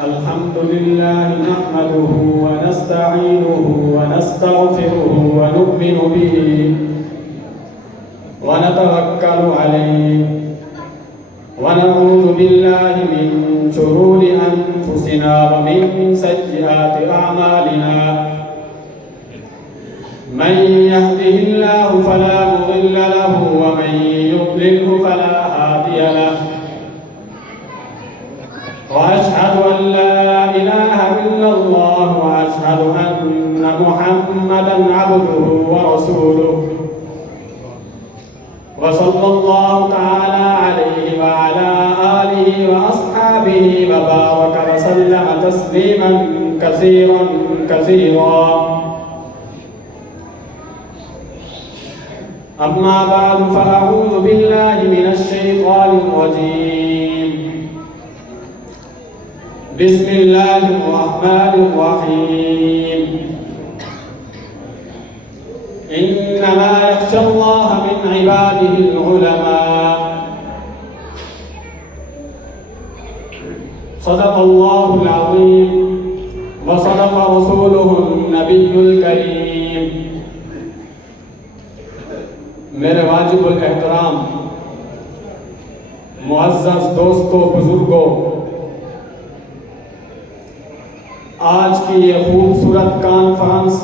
الحمد لله نحمده ونستعينه ونستغفره ونؤمن به ونتوكل عليه ونعوذ بالله من شرور أنفسنا ومن سيئات أعمالنا من يهده الله فلا مضل له ومن يضلله فلا هادي له وأشهد أن لا إله إلا الله وأشهد أن محمدا عبده ورسوله وصلى الله تعالى عليه وعلى آله وأصحابه وبارك وسلم تسليما كثيرا كثيرا. أما بعد فأعوذ بالله من الشيطان الرجيم. بسم الله الرحمن الرحيم. إنما يخشى الله من عباده العلماء. صدق الله العظيم وصدق رسوله النبي الكريم. میرے واجب الاحترام معزز دوستوں بزرگوں، آج کی یہ خوبصورت کانفرنس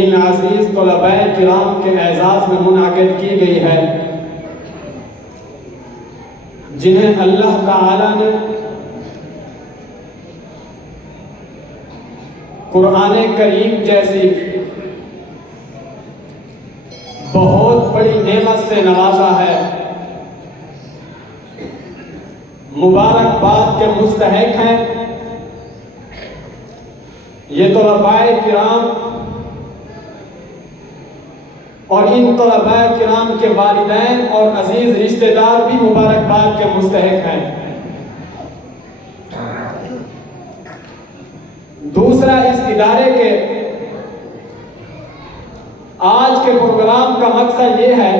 ان عزیز طلباء کرام کے اعزاز میں منعقد کی گئی ہے، جنہیں اللہ تعالی نے قرآن کریم جیسی بہت بڑی نعمت سے نوازا ہے. مبارکباد کے مستحق ہیں یہ طلباء کرام، اور ان طلباء کرام کے والدین اور عزیز رشتہ دار بھی مبارکباد کے مستحق ہیں. دوسرا، اس ادارے کے آج کے پروگرام کا مقصد یہ ہے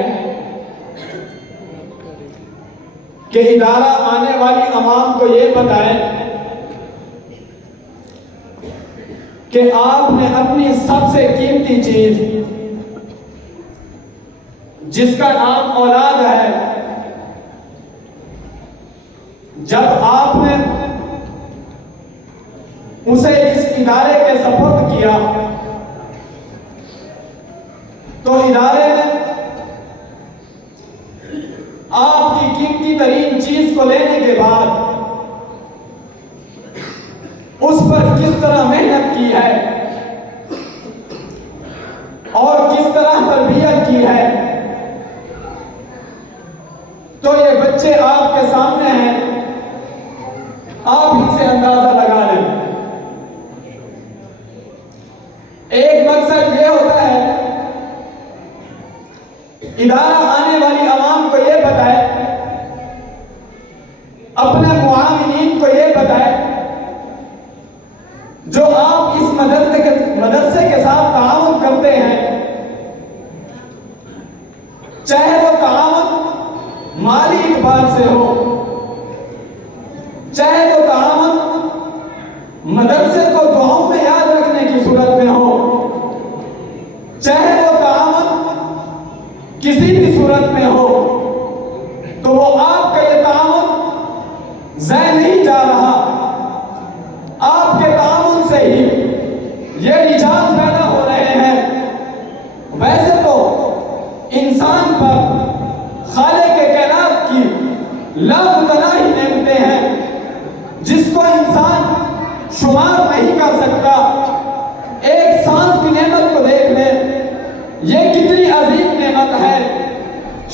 کہ ادارہ آنے والی عوام کو یہ بتائے کہ آپ نے اپنی سب سے قیمتی چیز جس کا نام اولاد ہے، جب آپ نے اسے اس ادارے کے سپرد کیا تو ادارے نے آپ کی قیمتی ترین چیز کو لینے کے بعد اس پر کس طرح محنت کی ہے اور کس طرح تربیت کی ہے، تو یہ بچے آپ کے سامنے ہیں، آپ ہی سے اندازہ لگا لیں. ایک مقصد یہ ہوتا ہے ادارہ آنے والی عوام کو یہ بتائے، اپنے معاونین کو یہ بتائے جو آپ اس مدرسے کے ساتھ تعاون کرتے ہیں، چاہے وہ تعاون مالی اعتبار سے ہو، چاہے وہ تعاون مدرسے کو دعاؤں میں یاد رکھنے کی صورت میں ہو، چاہے وہ تعاون کسی بھی صورت میں ہو، تو وہ آپ کا یہ تعاون ضائع نہیں جا رہا. آپ کے تعاون سے ہی یہ رجال پیدا ہو رہے ہیں. ویسے تو انسان پر خالق کائنات کی لامتناہی نعمتیں ہیں جس کو انسان شمار نہیں کر سکتا. ایک سانس کی نعمت کو دیکھ لیں، یہ کتنی عظیم نعمت ہے.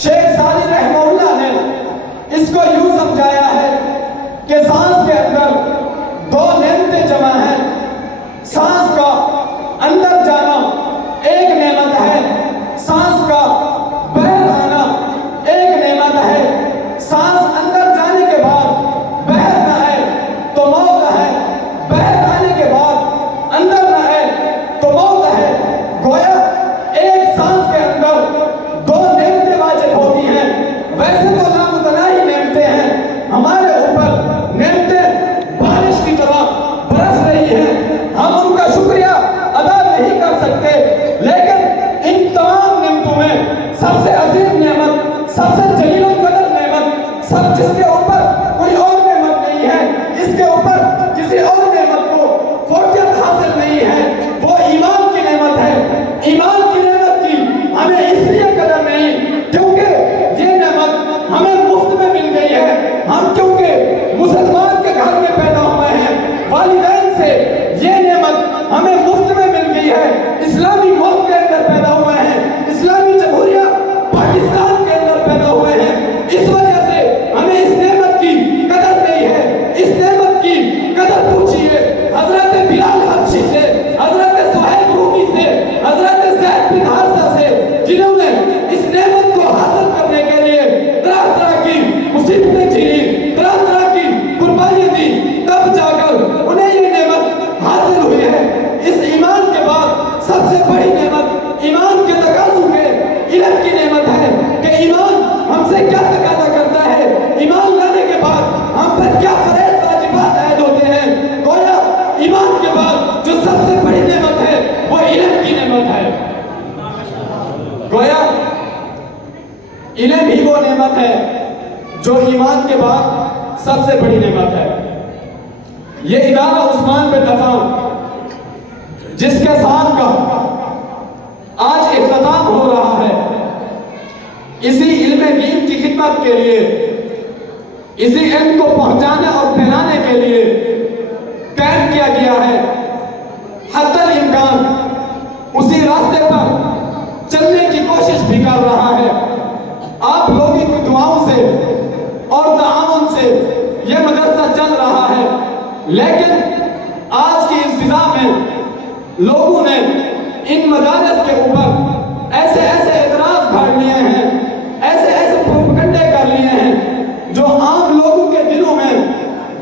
شیخ سعدی رحمہ اللہ نے اس کو یوں سمجھایا ہے کہ سانس کے اندر دو نعمتیں جمع ہیں. سانس کا اندر جانا ایک نعمت ہے، سانس کا باہر آنا ایک نعمت ہے. سانس اندر جانے کے بعد باہر نہ آئے تو موت ہے، باہر آنے کے بعد اندر نہ آئے تو موت ہے. گویا ایک سانس کے اندر دو نعمتیں واجب ہوتی ہیں. ویسے تو نامتناہی نعمتیں ہیں، جو ایمان کے بعد سب سے بڑی نعمت ہے۔ یہ ادارہ عثمان بن عفان جس کے ساتھ کا آج اختتام ہو رہا ہے، اسی علم دین کی خدمت کے لیے، اسی علم کو پہنچانے اور پھیلانے کے لیے قائم کیا گیا ہے۔ حتی الامکان اسی راستے پر چلنے کی کوشش بھی کر رہا ہے۔ آپ لوگوں کی دعاؤں سے اور تعاون سے یہ مدرسہ چل رہا ہے، لیکن آج کی اس فضا میں لوگوں نے ان مدارس کے اوپر ایسے اعتراض بھر لیے ہیں، ایسے پروپیگنڈے کر لیے ہیں جو عام لوگوں کے دلوں میں،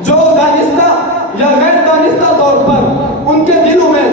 جو دانستہ یا غیر دانستہ طور پر ان کے دلوں میں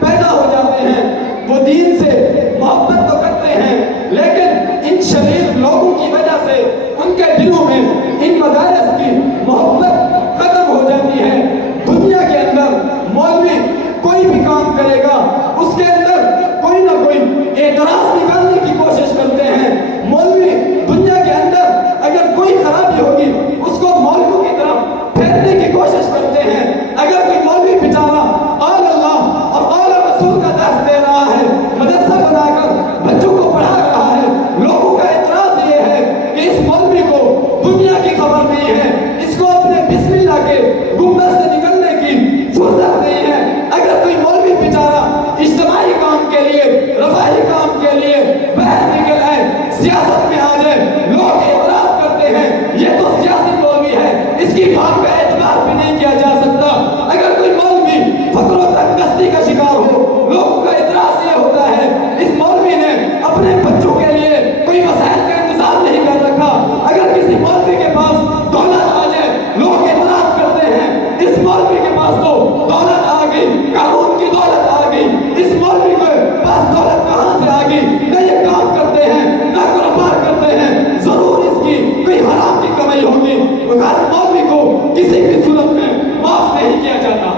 پیدا ہو جاتے ہیں۔ وہ دین سے محبت تو کرتے ہیں، لیکن ان شریر لوگوں کی وجہ سے ان کے دلوں میں ان مدارس کی محبت ختم ہو جاتی ہے۔ دنیا کے اندر مولوی کوئی بھی کام کرے گا، اس کے اندر کوئی نہ کوئی اعتراض نکالنے کی کوشش کرتے ہیں۔ مولوی دنیا کے اندر اگر کوئی خرابی ہوگی اس کو مولوی کی طرف پھیرنے کی کوشش کرتے ہیں۔ اگر کوئی مولوی بیچارہ قال اللہ اور قال رسول کا درس دے رہا ہے، مدرسہ بنا کر بچوں کو پڑھا رہا ہے، لوگوں کا اعتراض یہ ہے کہ اس مولوی کو دنیا کی خبر نہیں ہے، اس کو اپنے بسم اللہ کے گنبد سے نکلنے کی فرصت نہیں ہے۔ اگر کوئی مولوی بیچارہ اجتماعی کام کے لیے، رفاہی کام کے لیے باہر نکل آئے، سیاست میں آ جائے، لوگ اعتراض کرتے ہیں یہ تو سیاسی مولوی ہے، اس کی بات کا اعتبار بھی نہیں کیا جا سکتا۔ اگر کوئی مولوی فقر و تنگدستی کا شکار ہو، لوگوں کا اعتراض یہ ہوتا ہے اس مولوی نے اپنے بچوں کے لیے کوئی وسائل کا انتظام نہیں کر رکھا۔ اگر کسی مولوی کے پاس دولت آ جائے، لوگ اعتراض کرتے ہیں اس مولوی کے پاس تو دولت آ گئی، قانون کی دولت آ گئی، اس مولوی کے پاس دولت کہاں سے آ گئی؟ نہ یہ کام کرتے ہیں نہ کاروبار کرتے ہیں، ضرور اس کی کوئی حرام کی کمائی ہوگی۔ ہر مولوی کو کسی بھی صورت میں معاف نہیں کیا جاتا۔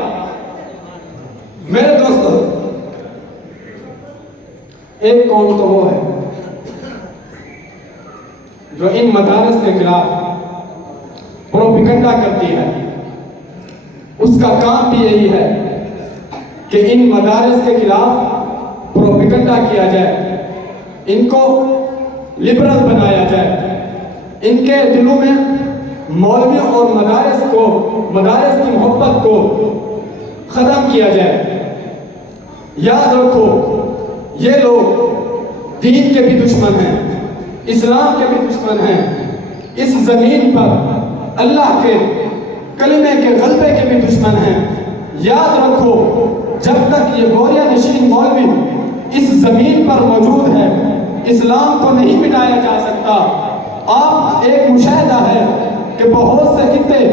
میرے دوستو، ایک قوم تو وہ ہے جو ان مدارس کے خلاف پروپیگنڈا کرتی ہے، اس کا کام بھی یہی ہے کہ ان مدارس کے خلاف پروپیگنڈا کیا جائے، ان کو لبرل بنایا جائے، ان کے دلوں میں مولویوں اور مدارس کی محبت کو ختم کیا جائے۔ یاد رکھو، یہ لوگ دین کے بھی دشمن ہیں، اسلام کے بھی دشمن ہیں، اس زمین پر اللہ کے کلمے کے غلبے کے بھی دشمن ہیں۔ یاد رکھو، جب تک یہ گوریا نشین مولوی اس زمین پر موجود ہے، اسلام کو نہیں مٹایا جا سکتا۔ آپ ایک مشاہدہ ہے کہ بہت سے خطے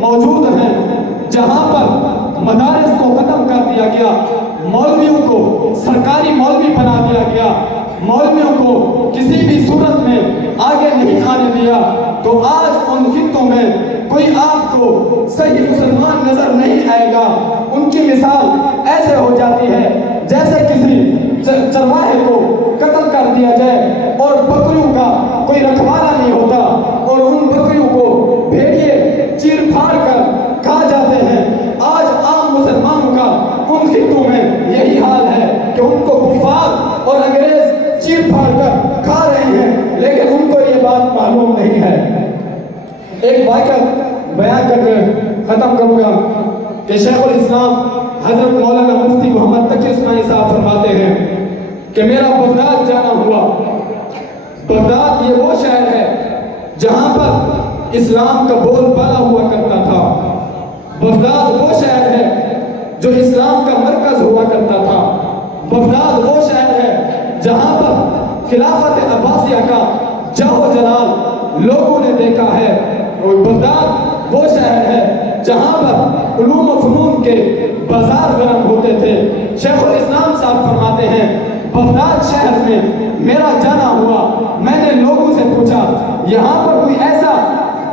موجود ہیں جہاں پر مدارس کو ختم کر دیا گیا، مولویوں کو سرکاری مولوی بنا دیا گیا، مولویوں کو کسی بھی صورت میں آگے نہیں آنے دیا۔ تو آج ان خطوں میں کوئی آپ کو صحیح مسلمان نظر نہیں آئے گا۔ ان کی مثال ایسے ہو جاتی ہے جیسے کسی چرواہے کو قتل کر دیا جائے اور بکریوں کا کوئی رکھوالا نہیں ہوتا، اور ان بکریوں کو بھیڑیے چیر پھاڑ کر کھا جاتے ہیں۔ آج عام مسلمانوں کا ان خطوں میں یہی حال ہے کہ ان کو کفار اور انگریز چیر پھاڑ کر کھا رہے ہیں، لیکن ان کو یہ بات معلوم نہیں ہے۔ ایک واقعہ بیان کر کے ختم کروں گا کہ شیخ الاسلام حضرت مولانا مفتی محمد تقی عثمانی صاحب فرماتے ہیں کہ میرا بغداد جانا ہوا۔ بغداد یہ وہ شہر ہے جہاں پر اسلام کا بول بالا ہوا کرتا تھا۔ بغداد وہ شہر ہے جو اسلام کا مرکز ہوا کرتا تھا۔ بغداد وہ شہر ہے جہاں پر خلافت عباسیہ کا جاہ و جلال لوگوں نے دیکھا ہے، اور بغداد وہ شہر ہے جہاں پر علوم و فنون کے بازار گرم ہوتے تھے۔ شیخ الاسلام صاحب فرماتے ہیں بغداد شہر میں میرا جانا ہوا، میں نے لوگوں سے پوچھا یہاں پر کوئی ایسا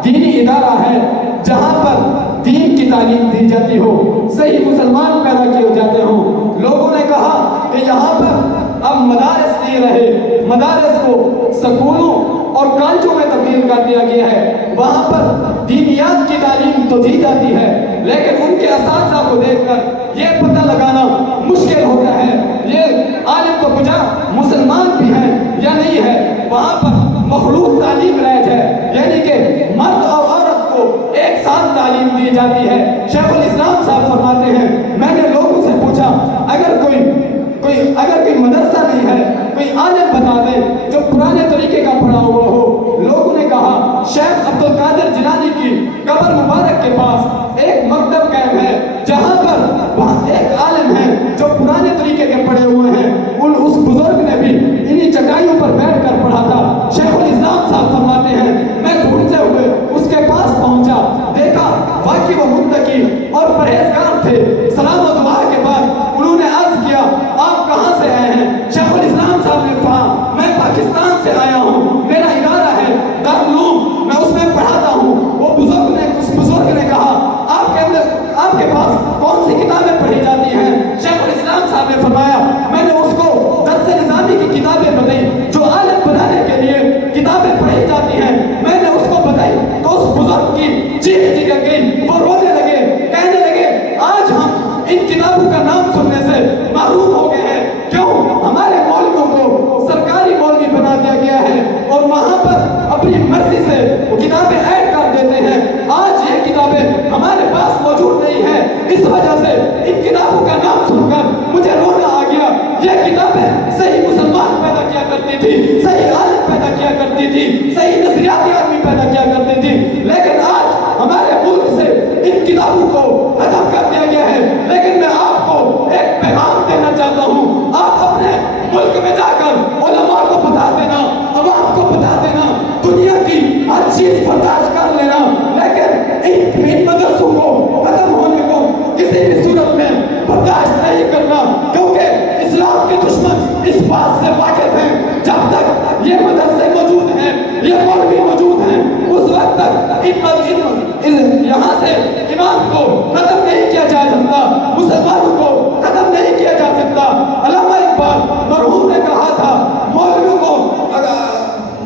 دینی ادارہ ہے جہاں پر دین کی تعلیم دی جاتی ہو، صحیح مسلمان پیدا کیے جاتے ہوں؟ لوگوں نے کہا کہ یہاں پر اب مدارس نہیں رہے، مدارس کو سکولوں اور کالجوں میں تبدیل کر دیا گیا ہے، وہاں پر دینیات کی تعلیم تو دی جاتی ہے، لیکن ان کے اساتذہ کو دیکھ کر یہ پتہ لگانا مشکل ہوتا ہے یہ عالم تو کجا مسلمان بھی ہیں یا نہیں ہے۔ وہاں پر مخلوط تعلیم رائج ہے، یعنی کہ مرد اور عورت کو ایک ساتھ تعلیم دی جاتی ہے۔ شیخ الاسلام صاحب فرماتے ہیں میں نے لوگوں سے پوچھا اگر کوئی مدرسہ نہیں ہے، کوئی عالم بتا دے جو پرانے طریقے کا پڑھا ہوا ہو۔ لوگوں نے کہا شیخ عبد القادر جیلانی کی قبر مبارک کے پاس ایک مکتب قائم ہے جہاں پر وہاں ایک عالم ہے جو پرانے طریقے کے پڑھے ہوئے ہیں، اس بزرگ نے بھی انہی چٹائیوں پر بیٹھ کر پڑھا تھا۔ شیخ الاسلام صاحب فرماتے ہیں میں ڈھونڈتے ہوئے اس کے پاس پہنچا، دیکھا واقعی وہ متقی اور پرہیزگار تھے۔ سلام و دعا کے بعد انہوں نے عرض کیا آپ کہاں سے آئے ہیں؟ شیخ الاسلام صاحب نے کہا میں پاکستان سے آیا ہوں، میرا ادارہ ہے دارالعلوم، میں اس میں پڑھاتا ہوں۔ وہ اس بزرگ نے کہا آپ کے پاس کون سی کتابیں پڑھی جاتی ہیں؟ شیخ الاسلام صاحب نے فرمایا میں نے اس کو درس نظامی کی کتابیں بتائی جو عالم بنانے کے لیے کتابیں پڑھی جاتی ہیں، میں نے اس کو بتائی تو اس بزرگ کی چیخ نکل گئی، وہ رونے لگے، کہنے لگے آج ہم ان کتابوں کا نام سننے سے محروم ہو گئے ہیں، کیوں ہمارے مولویوں کو سرکاری مولوی بنا دیا گیا ہے اور وہاں پر اپنی مرضی سے وہ کتابیں ایڈ کر دیتے ہیں، آج یہ کتابیں ہمارے پاس موجود نہیں ہے، اس وجہ سے ان کتابوں کا نام سن کر مجھے رونا آ گیا۔ یہ کتابیں صحیح مسلمان پیدا کیا کرتی تھی، صحیح عالم پیدا کیا کرتی تھی، صحیح نظریاتی آدمی پیدا کیا کرتی تھی، لیکن آج ہمارے ملک سے ان کتابوں کو ختم کر دیا گیا ہے۔ لیکن میں آپ کو ایک پیغام دینا چاہتا ہوں، آپ اپنے ملک میں جا کر علماء کو بتا دینا، عوام کو بتا دینا، دنیا کی ہر چیز برداشت کر لینا، لیکن ان مدرسوں کو ختم ہونے کو کسی بھی صورت میں برداشت نہیں کرنا، کیونکہ اسلام کے دشمن اس بات سے واقف ہیں جب تک یہ مدرسے موجود ہیں، یہ مولوی موجود ہیں، اس وقت تک یہاں سے ایمان کو ختم نہیں کیا جا سکتا، مسلمانوں کو ختم نہیں کیا جا سکتا۔ علامہ اقبال مرحوم نے کہا تھا مولویوں کو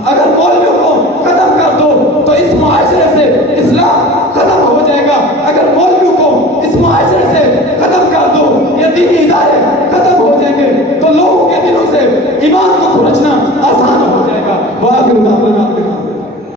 اگر مولویوں کو ختم کر دو تو اس معاشرے سے اسلام ختم ہو جائے گا، اگر مولویوں کو اس معاشرے سے ختم کر دو یہ دینی